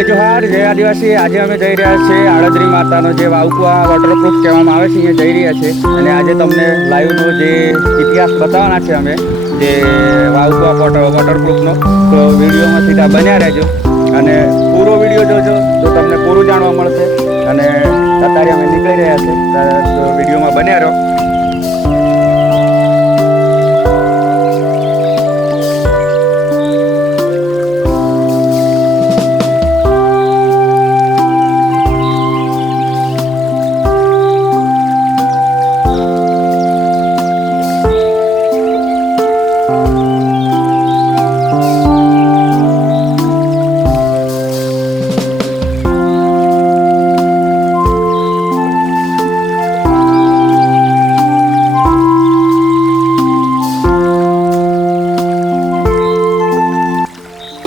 જય જોહાર, જય આદિવાસી। આજે અમે જઈ રહ્યા છીએ આળદ્રી માતાનો જે વાવકુવા વોટરપ્રૂફ કહેવામાં આવે છે, અહીંયા જઈ રહ્યા છે। અને આજે તમને લાઈવનો જે ઇતિહાસ બતાવવાના છે અમે, જે વાવકુવા વોટરપ્રૂફનો। તો વિડીયોમાં સીધા બન્યા રહેજો અને પૂરો વિડીયો જોજો તો તમને પૂરું જાણવા મળશે। અને અત્યારે અમે નીકળી રહ્યા છીએ, તો વિડીયોમાં બન્યા રહો।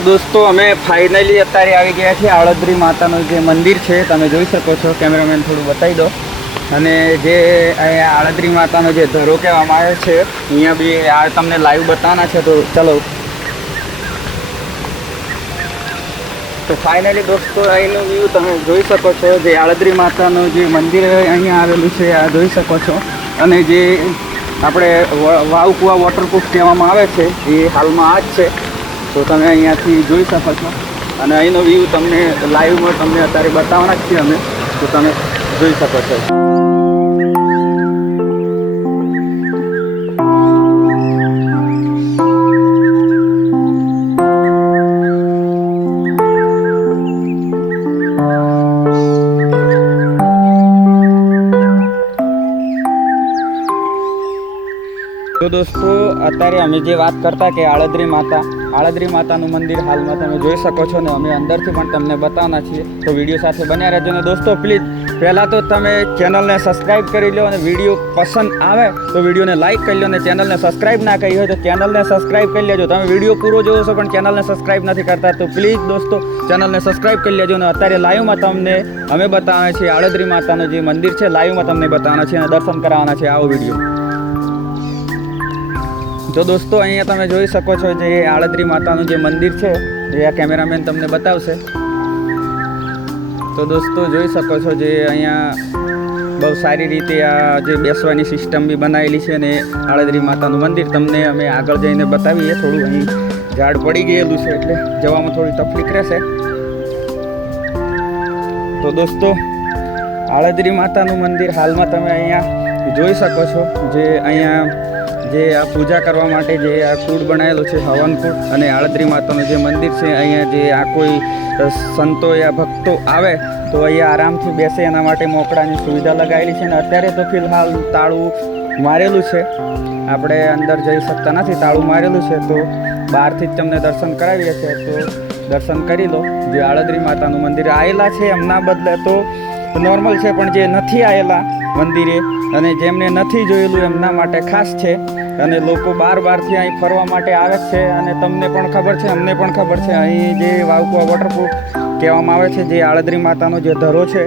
दोस्तों अमे फाइनली अत्यारे आवी गया छे आळद्री मातानुं जे मंदिर छे, तमे जोई शको छो। केमेरामेन थोड़ुं बतावी दो। अने जे आळद्री मातानो जे धरो कहेवामां आवे छे, अहींया बी आ तमने लाइव बताववाना छे। तो चलो, तो फाइनली दोस्तों अहींनो व्यू तमे जोई शको छो। जे आळद्री मातानुं जे मंदिर अहींया आवेलुं छे, आ जोई शको छो। अने जे आपणे वावकुवा वॉटरप्रूफ कहेवामां आवे छे, ए हालमां आ ज छे। तो तमे अहींयाथी जोई शको छो। अने अहींनो व्यू तमने लाइव में तमने अत्यारे बताववाना छीए अमे, तो तमे जोई शको छो। तो दोस्तों अत्यारे अमे जे बात करता कि आळद्री मातानुं मंदिर हाल में तमे जोई शको छो ने अमे अंदरथी पण तमने बताववाना छीए। तो विडियो साथे बन्या रहेजो। ने दोस्तों प्लीज पहला तो तमे चेनल ने सब्सक्राइब करी लो, और विडियो पसंद आवे तो विडियो ने लाइक कर लो। ने चेनल ने सब्सक्राइब ना करी हो तो चेनल ने सब्सक्राइब कर लेजो। तमे विडियो पूरो जोवो छो पण चेनल ने सब्सक्राइब नहीं करता, तो प्लीज दोस्तों चेनल ने सब्सक्राइब कर लेजो। ने अत्यारे लाइव में तमने अमे बताववाना छीए आळद्री मातानुं जे मंदिर छे, लाइव में तमने बताववाना छीए अने दर्शन कराववाना छे। आओ विडियो। तो दोस्तों अहींया तमे जोई शको छो जे आळद्री मातानुं जे मंदिर छे, ए आ केमेरामेन तमने बतावशे। तो दोस्तों जोई शको छो जे अहींया बहु सारी रीते आ जे बेसवानी सिस्टम बी बनावेली छे। ने आळद्री मातानुं मंदिर तमने अमे आगळ जईने बतावीए। थोडुं अहीं झाड़ पड़ी गयेलुं छे એટલે जवामां थोड़ी तकलीफ रहेशे। तो दोस्तों आळद्री मातानुं मंदिर हालमां तमे अहींया जोई शको छो। जे अहींया जे आ पूजा करवा माटे जे आ कूड़ बनावेलो छे, हवन कूड़। अने आळद्री मातानुं जे मंदिर छे, अहींया जे आ कोई संतो या भक्तो आवे तो अहींया आरामथी बेसे एना माटे मोकळानी सुविधा लगावेली छे। ने अत्यारे तो फिलहाल ताळुं मारेलुं छे, आपणे अंदर जई शकता नथी, ताळुं मारेलुं छे। तो बहारथी ज तमने दर्शन करावीए छे, तो दर्शन करी लो। जे आळद्री मातानुं मंदिर आवेला छे एमना बदले तो नॉर्मल छे, पण जे नथी आवेला मंदिरे अने जेमने नथी जोयेलुं एमना माटे खास छे। अने लोको बार-बारथी અહીં ફરવા માટે આવે છે। અને તમને પણ ખબર છે, અમને પણ ખબર છે, અહીં જે વાવકુવા વોટરપ્રૂફ કહેવામાં આવે છે, જે આળદ્રી માતાનો જે ધરો છે,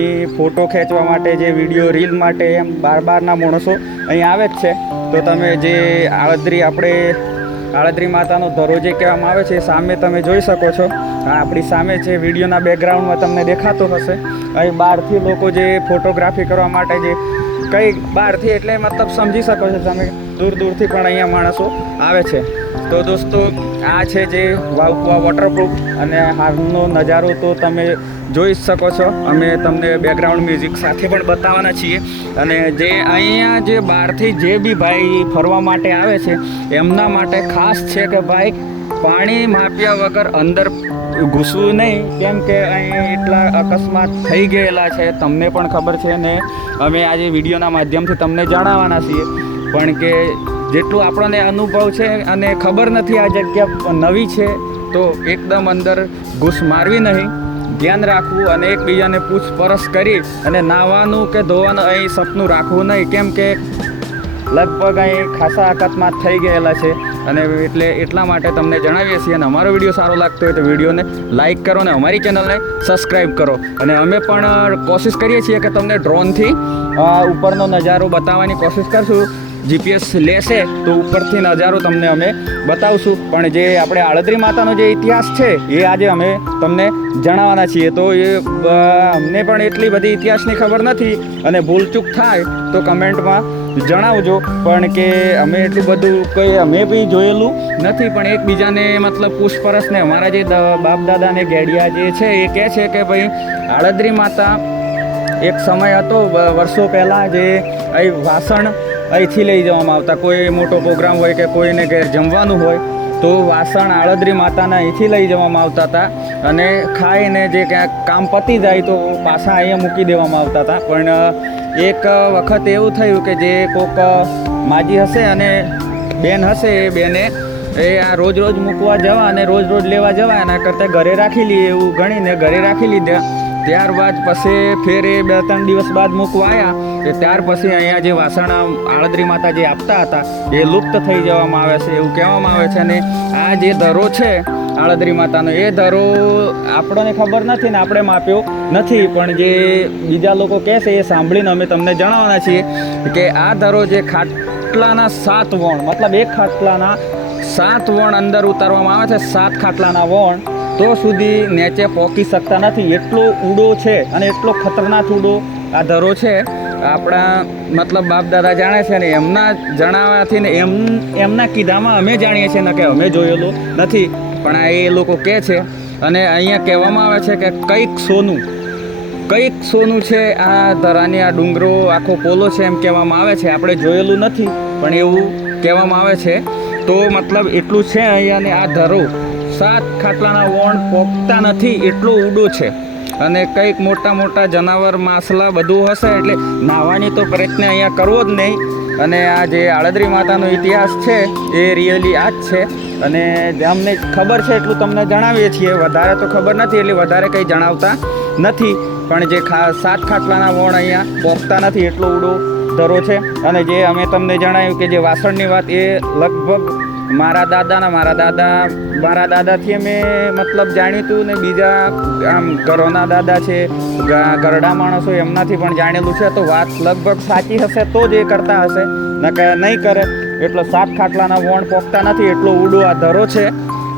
એ ફોટો ખેંચવા માટે, જે વિડીયો રીલ માટે એમ બાર-બારના માણસો અહીં આવે જ છે। તો તમે જે આળદ્રી માતાનો ધરો જે કહેવામાં આવે છે, સામે તમે જોઈ શકો છો। આ આપણી સામે છે, વિડીયોના બેકગ્રાઉન્ડમાં તમને દેખાતો હશે। અહીં બહારથી લોકો જે ફોટોગ્રાફી કરવા માટે જે કઈ બહારથી એટલે મતલબ સમજી શકો છો તમે, દૂર દૂરથી પણ અહીંયા માણસો આવે છે। તો દોસ્તો આ છે જે વાવકુવા વોટરપ્રૂફ, અને હાલનો નજારો તો તમે જોઈ શકો છો। અમે તમને બેકગ્રાઉન્ડ મ્યુઝિક સાથે પણ બતાવવાના છીએ। અને જે અહીંયા જે બહારથી જે બી ભાઈ ફરવા માટે આવે છે એમના માટે ખાસ છે કે ભાઈ પાણી માપ્યા વગર અંદર ઘૂસવું નહીં, કેમ કે અહીં એટલા અકસ્માત થઈ ગયેલા છે, તમને પણ ખબર છે। ને અમે આજે વિડીયોના માધ્યમથી તમને જણાવવાના છીએ, પણ કે જેટલું આપણને અનુભવ છે અને ખબર નથી, આ જગ્યા નવી છે, તો એકદમ અંદર ઘૂસ મારવી નહીં, ધ્યાન રાખવું અને એકબીજાને પૂછપરછ કરી અને નાહવાનું કે ધોવાનું અહીં સપનું રાખવું નહીં, કેમ કે લગભગ અહીં ખાસા અકસ્માત થઈ ગયેલા છે। અને એટલે એટલા માટે તમને જણાવીએ છીએ। અને અમારો વિડીયો સારો લાગતો હોય તો વિડીયોને લાઇક કરો અને અમારી ચેનલને સબસ્ક્રાઈબ કરો। અને અમે પણ કોશિશ કરીએ છીએ કે તમને ડ્રોનથી ઉપરનો નજારો બતાવવાની કોશિશ કરશું। જીપીએસ લેશે તો ઉપરથી નજારો તમને અમે બતાવશું. પણ જે આપણે આળદ્રી માતાનો જે ઇતિહાસ છે એ આજે અમે તમને જણાવવાના છીએ. તો એ અમને પણ એટલી બધી ઇતિહાસની ખબર નથી, અને ભૂલચૂક થાય તો કમેન્ટમાં જણાવજો. પણ કે અમે એટલું બધું કંઈ અમે બી જોયેલું નથી, પણ એકબીજાને મતલબ પૂછપરછને અમારા જે બાપ દાદાને ગેડિયા જે છે એ કહે છે કે ભાઈ આળદ્રી માતા એક સમય હતો વર્ષો પહેલાં, જે અહીં વાસણ અહીંથી લઈ જવામાં આવતા. કોઈ મોટો પ્રોગ્રામ હોય કે કોઈને ઘેર જમવાનું હોય તો વાસણ આળદ્રી માતાના અહીંથી લઈ જવામાં આવતા હતા, અને ખાઈને જે ક્યાંક કામ પતી જાય તો પાછા અહીંયા મૂકી દેવામાં આવતા હતા. પણ એક વખત એવું થયું કે જે કોક માજી હશે અને બેન હશે, એ બેને આ રોજ રોજ મૂકવા જવા અને રોજ રોજ લેવા જવા, એના કરતાં ઘરે રાખી લઈએ એવું ગણીને ઘરે રાખી લીધા. ત્યારબાદ પછી ફેર એ 2-3 દિવસ બાદ મૂકવા આવ્યા, કે ત્યાર પછી અહીંયા જે વાસણ આળદ્રી માતા જે આપતા હતા એ લુપ્ત થઈ જવામાં આવે છે એવું કહેવામાં આવે છે. અને આ જે ધરો છે આળદ્રી માતાનો, એ ધરો આપણને ખબર નથી ને આપણે માપ્યો નથી, પણ જે બીજા લોકો કહે છે એ સાંભળીને અમે તમને જણાવવાના છીએ કે આ ધરો જે ખાટલાના 7 વણ, મતલબ એક ખાટલાના 7 વણ અંદર ઉતારવામાં આવે છે, 7 ખાટલાના વણ તો સુધી નીચે પહોંચી શકતા નથી. એટલો ઊંડો છે અને એટલો ખતરનાક ઊંડો આ ધરો છે. આપણા મતલબ બાપ દાદા જાણે છે ને એમના જણાવવાથી ને એમના કીધામાં અમે જાણીએ છીએ ને કે અમે જોયેલું નથી, પણ આ એ લોકો કહે છે. અને અહીંયા કહેવામાં આવે છે કે કંઈક સોનું છે આ ધરાની, આ ડુંગરો આખો પોલો છે એમ કહેવામાં આવે છે. આપણે જોયેલું નથી પણ એવું કહેવામાં આવે છે. તો મતલબ એટલું છે અહીંયા, ને આ ધરો 7 ખાટલાના વણ પોખતા નથી, એટલો ઊંડો છે. અને કંઈક મોટા મોટા જનાવર માછલા બધું હશે, એટલે નાહવાની તો પ્રયત્ન અહીંયા કરવો જ નહીં. અને આ જે આળદ્રી માતાનો ઇતિહાસ છે એ રિયલી આ જ છે. અને અમને ખબર છે એટલું તમને જણાવીએ છીએ, વધારે તો ખબર નથી એટલે વધારે કંઈ જણાવતા નથી. પણ જે 7 ખાટલાના વણ અહીંયા પોખતા નથી, એટલો ઊંડો ધરો છે. અને જે અમે તમને જણાવ્યું કે જે વાસણની વાત, એ લગભગ મારા દાદાથી અમે મતલબ જાણ્યું હતું, ને બીજા આમ ઘરોના દાદા છે, ઘરડા માણસો એમનાથી પણ જાણેલું છે. તો વાત લગભગ સાચી હશે તો જ એ કરતા હશે, નકર નહીં કરે. એટલો 7 ખાટલાના વણ પોખતા નથી, એટલો ઊંડો આ ધરો છે.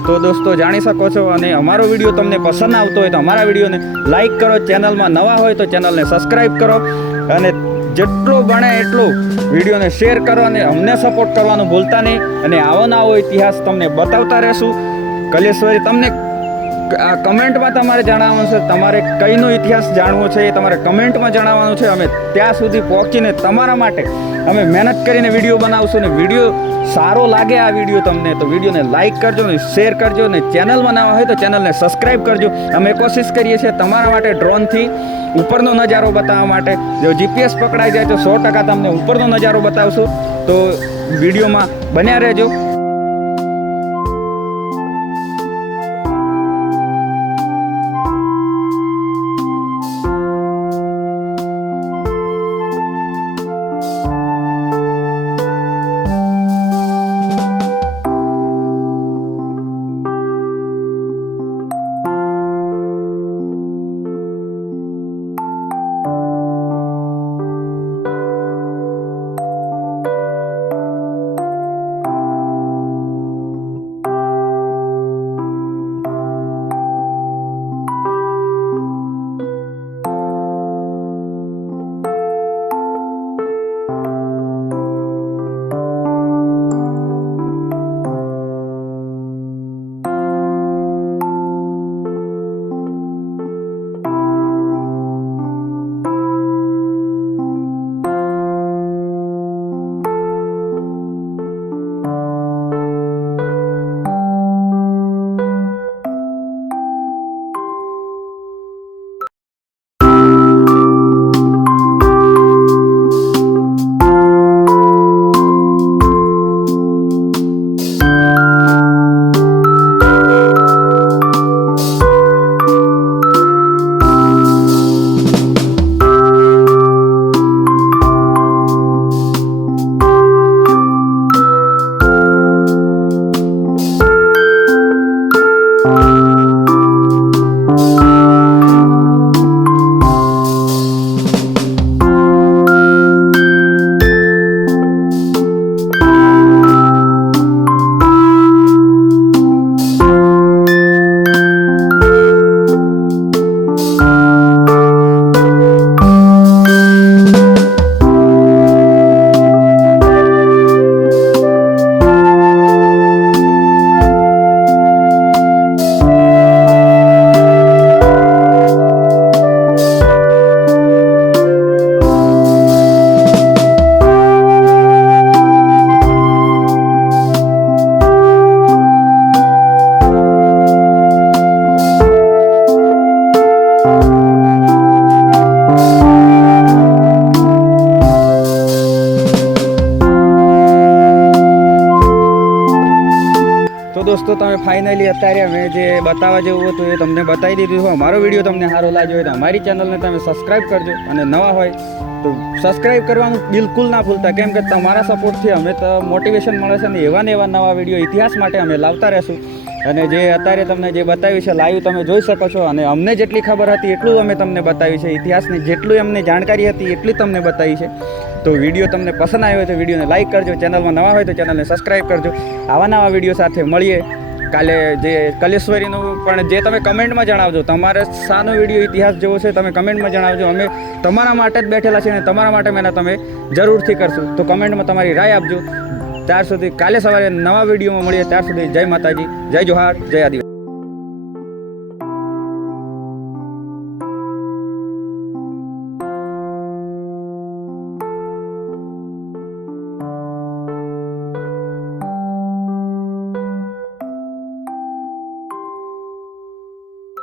તો દોસ્તો જાણી શકો છો. અને અમારો વિડીયો તમને પસંદ આવતો હોય તો અમારા વિડીયોને લાઈક કરો, ચેનલમાં નવા હોય તો ચેનલને સબસ્ક્રાઈબ કરો, અને જેટલો બને એટલો વિડીયોને શેર કરો, અને અમને સપોર્ટ કરવાનું ભૂલતા નહીં. અને આવો નવો ઇતિહાસ તમને બતાવતા રહેશું. કલેશ્વરી તમને કમેન્ટમાં તમારે જણાવવાનું છે, તમારે કઈનો ઇતિહાસ જાણવો છે એ તમારે કમેન્ટમાં જણાવવાનું છે. અમે ત્યાં સુધી પહોંચીને તમારા માટે અમે મહેનત કરીને વિડીયો બનાવશું. ને વિડીયો સારો લાગે આ વિડીયો તમને તો વિડીયોને લાઈક કરજો, ને શેર કરજો, ને ચેનલમાં નવા હોય તો ચેનલને સબસ્ક્રાઈબ કરજો. અમે કોશિશ કરીએ છીએ તમારા માટે ડ્રોનથી ઉપરનો નજારો બતાવવા માટે. જો જીપીએસ પકડાઈ જાય તો 100% તમને ઉપરનો નજારો બતાવશું. તો વિડીયોમાં બન્યા રહેજો. તો દોસ્તો તમે ફાઇનલી અત્યારે અમે જે બતાવવા જેવું હતું એ તમને બતાવી દીધું હોય. અમારો વિડીયો તમને સારો લાગ્યો હોય તો અમારી ચેનલને તમે સબસ્ક્રાઈબ કરજો, અને નવા હોય તો સબસ્ક્રાઈબ કરવાનું બિલકુલ ના ભૂલતા, કેમ કે તમારા સપોર્ટથી અમે તો મોટિવેશન મળે છે, ને એવા ને એવા નવા વિડીયો ઇતિહાસ માટે અમે લાવતા રહેશું. અને જે અત્યારે તમને જે બતાવ્યું છે લાઈવ તમે જોઈ શકો છો, અને અમને જેટલી ખબર હતી એટલું અમે તમને બતાવ્યું છે. ઇતિહાસની જેટલું અમને જાણકારી હતી એટલી તમને બતાવી છે. તો વિડીયો તમને પસંદ આવ્યો હોય તો વિડીયોને લાઈક કરજો, ચેનલમાં નવા હોય તો ચેનલને સબસ્ક્રાઈબ કરજો. આવા નવા વિડીયો સાથે મળીએ કાલે. જે કલેશ્વરીનું પણ જે તમે કમેન્ટમાં જણાવજો, તમારે શાનો વિડીયો ઇતિહાસ જેવો છે તમે કમેન્ટમાં જણાવજો. અમે તમારા માટે જ બેઠેલા છીએ અને તમારા માટે મહેનત અમે જરૂરથી કરશું. તો કમેન્ટમાં તમારી રાય આપજો. ત્યાર સુધી કાલે સવારે નવા વિડીયોમાં મળીએ. ત્યાર સુધી જય માતાજી, જય જોહાર, જય આદિવાસી.